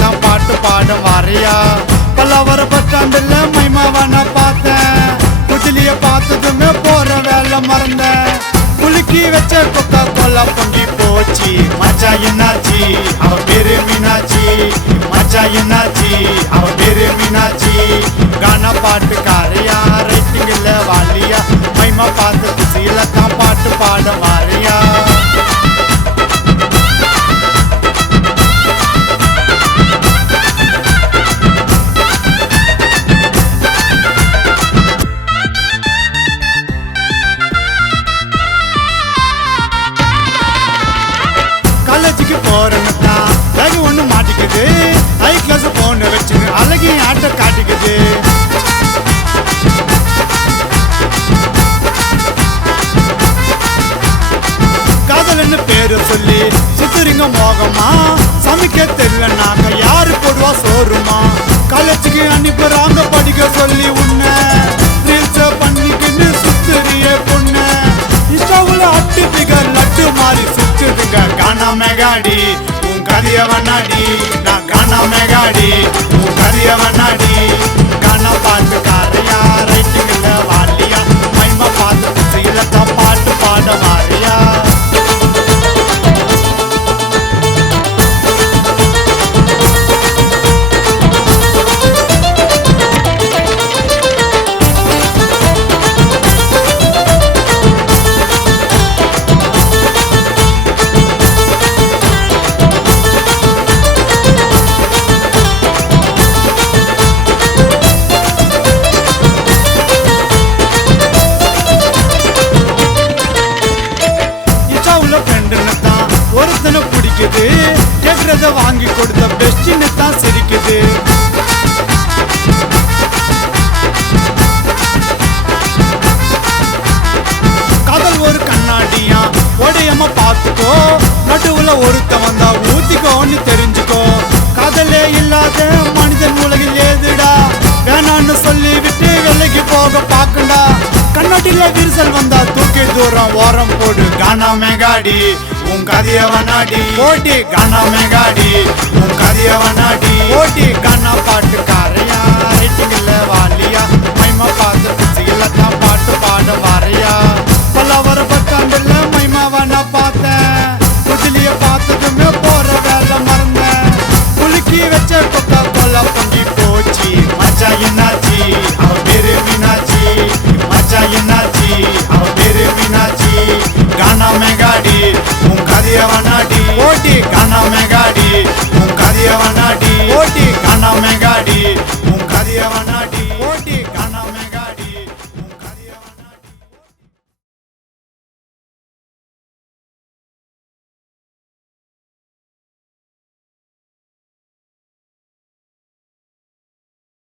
தான் பாட்டு பாடும் வாரியா. பல்லவர பஸ் ஸ்டாண்டுல மைமாவ நான் பார்த்தேன். குஜிலிய பார்த்ததுமே போற வேலை மறந்தேன். குலுக்கி வச்ச கொக்கா கோலா பொங்கி போச்சு. மச்சா என்னாச்சு அவ பேரு மீனாட்சி. மச்சா என்னாச்சு அவ பேரு மீனாட்சி. கானா பாட்டு காரையா ரைட்டிங் இல்ல வாலியா. மைமா பார்த்து குசியில தான் பாட்டு பாட வாரியா. காலேஜுக்கு போறேன்னு தான் பேக் ஒண்ணு மாட்டிக்குது. ஹை கிளாஸ் போன வச்சு அழகி ஆட்ட காட்டிக்குது. காதல்னு பேரு சொல்லி சுத்துறீங்க மோகமா. சமைக்க தெரியலனாங்க யாரு போடுவா சோறுமா. காலேஜுக்கு அனுப்புறாங்க படிக்க சொல்லி உன்ன ரீல்ஸ் பண்ணிக்கின்னு சுத்துறிய பொண்ணு. இஷ்டவுல அட்டு பிகர் லட்டு மாறி சுத்துதுங்க. கானா மெகாடி உன் கதைய வண்ணாடி. நான் கானா மெகாடி உன் கதைய வண்ணாடி. கானா பாட்டு காரையா ரைட்டிங் இல்ல வாலியா. மைமா பார்த்து குசியில தான் பாட்டு பாட வாரியா. ஒருத்தனை பிடிக்குது. கேட்கறத வாங்கி கொடுத்த பெஸ்ட்னு தான் சிரிக்குது. காதல் ஒரு கண்ணாடியா உடையமா பார்த்துக்கோ. நடுவுல ஒருத்த வந்தா ஊத்திக்கோன்னு தெரிஞ்சுக்கோ. காதலே இல்லாத மனிதன் உலகில் ஏதுடா. வேணான்னு சொல்லி விட்டு விலைக்கு போக பாக்கண்டா. கண்ணாடியில விரிசல் வந்தா தூக்கி தூரம் ஓரம் போடு. கானா மெகாடி உன் கதைய வண்ணாடி. போட்டி கானா மெகாடி உன் கதைய வண்ணாடி.